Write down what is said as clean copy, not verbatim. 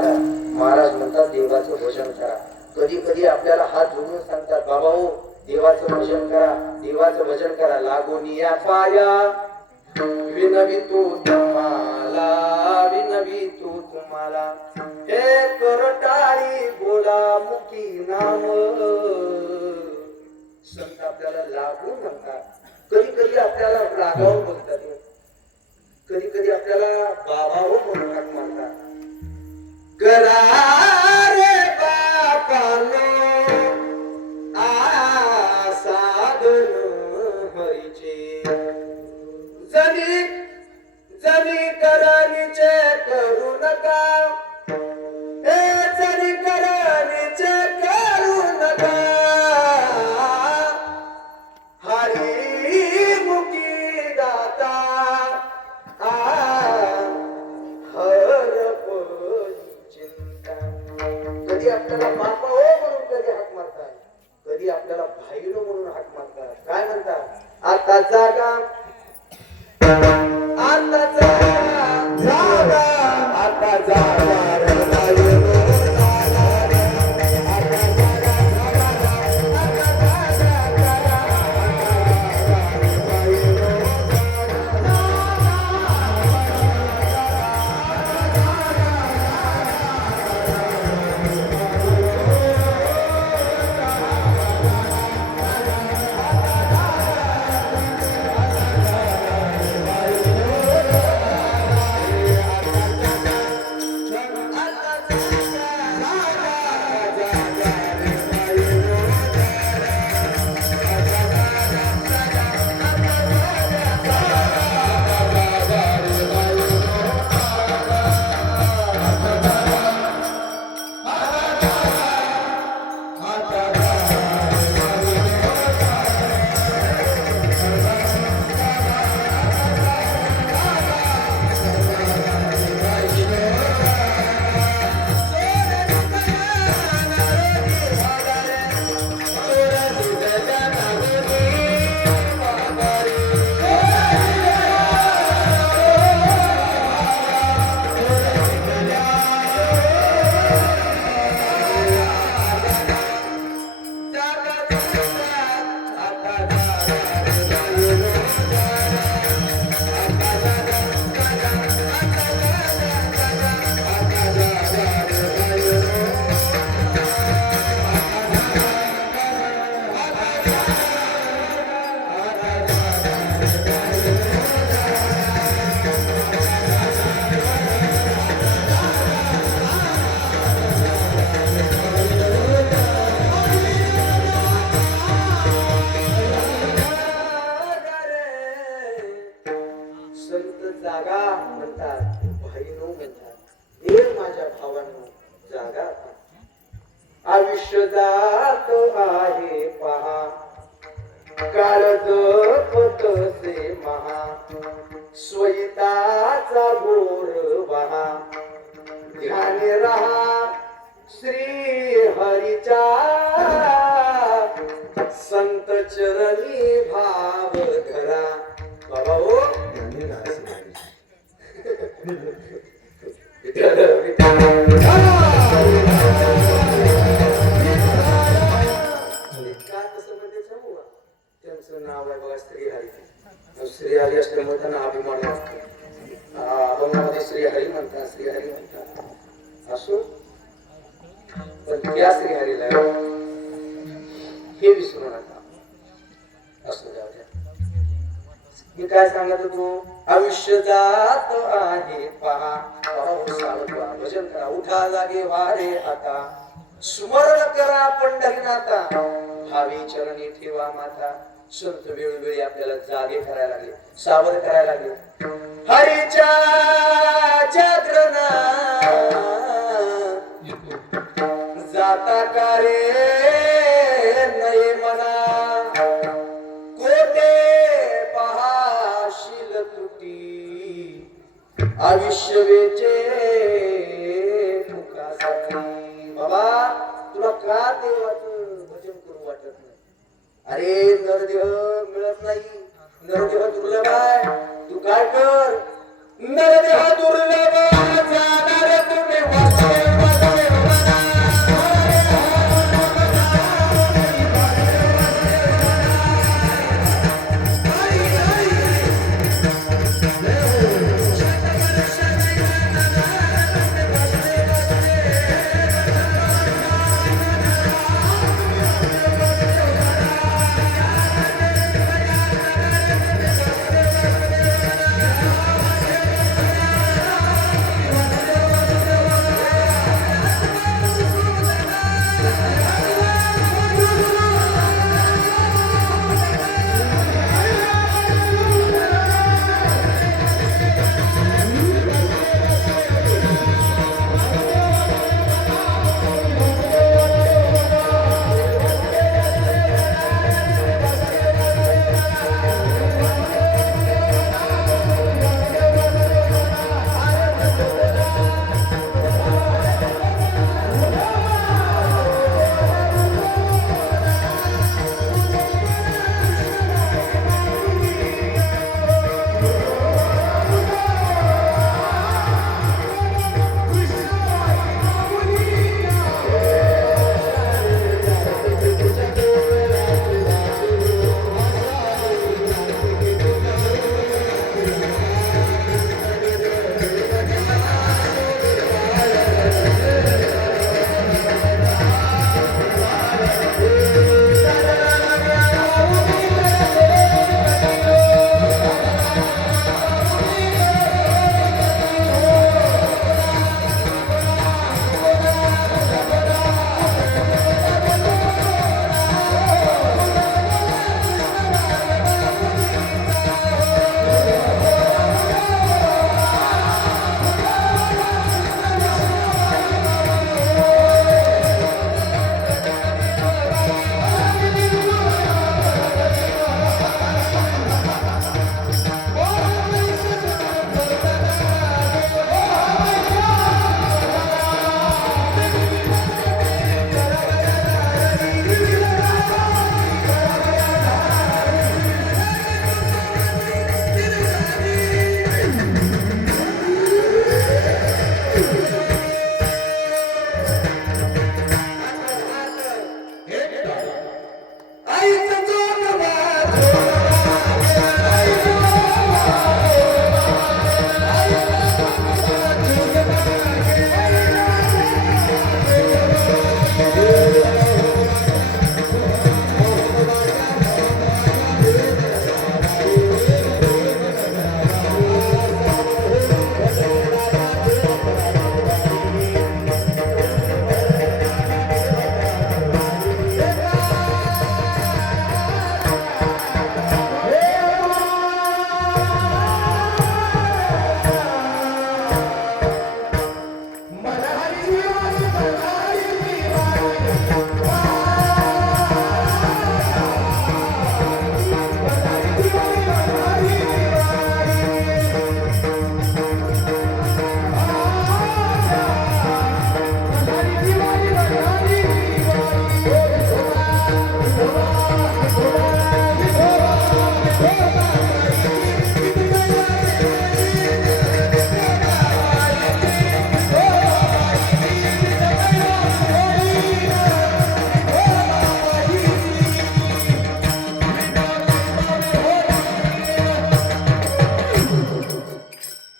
महाराज म्हणतात देवाचं भजन करा. कधी कधी आपल्याला हात जोडून सांगतात बाबा हो देवाचं भजन करा, देवाचं भजन करा. लागून या पाया विनवितो तुम्हाला, विनवितो तुम्हाला. हे करटाळी बोला मुखी नाम. संत आपल्याला लागून म्हणतात. कधी कधी आपल्याला रागावून बोलतात, कधी कधी आपल्याला बाबा हो म्हणून हाक मारतात. करा रे बापानो साधन हरीचे. जनी जनी करनीचे करू नका, हे जनी करनीचे करू नका. हरी मुखी दाता कधी आपल्याला बापा हो म्हणून कधी हाक मारतात, कधी आपल्याला भाईनो म्हणून हाक मारतात. काय म्हणतात? आता जागा, आता जागा, आता जागा. आयुष्य जात आहे पहा, काळज पतसे महा. स्वयताचा घोर वहा, ध्यानी रहा श्री हरीचा. संत चरणी भाव धरा. बाबा हो त्यांचं नाव आहे बघा श्रीहरी. श्रीहरी असल्यामुळे त्यांना अभिमान वाटतो. अभंगामध्ये श्रीहरी म्हणतात, श्रीहरी म्हणतात. असो पण त्या श्रीहरीला हे विसरू नका. असं जाऊ द्या. मी काय सांगत होतो? आयुष्य जात आहे पहा, भजन करा. उठा जागे वारे आता, स्मरण करा पंढरीनाथा. भावी चरणी ठेवा माता. संत वेळोवेळी आपल्याला जागे करायला लागले, सावर करायला लागले. हरीच्या जागरणा जाता कारे नये मना. कोटे पहाशील तुटी, आयुष्य वेचे मुखासाठी. बाबा तुला का देवाचं भजन करू वाटत नाही? अरे नरदेह मिळत नाही, नरदेह दुर्लभ आहे. तू काय कर, नरदेह दुर्लभ जाणार तुम्ही वाचले.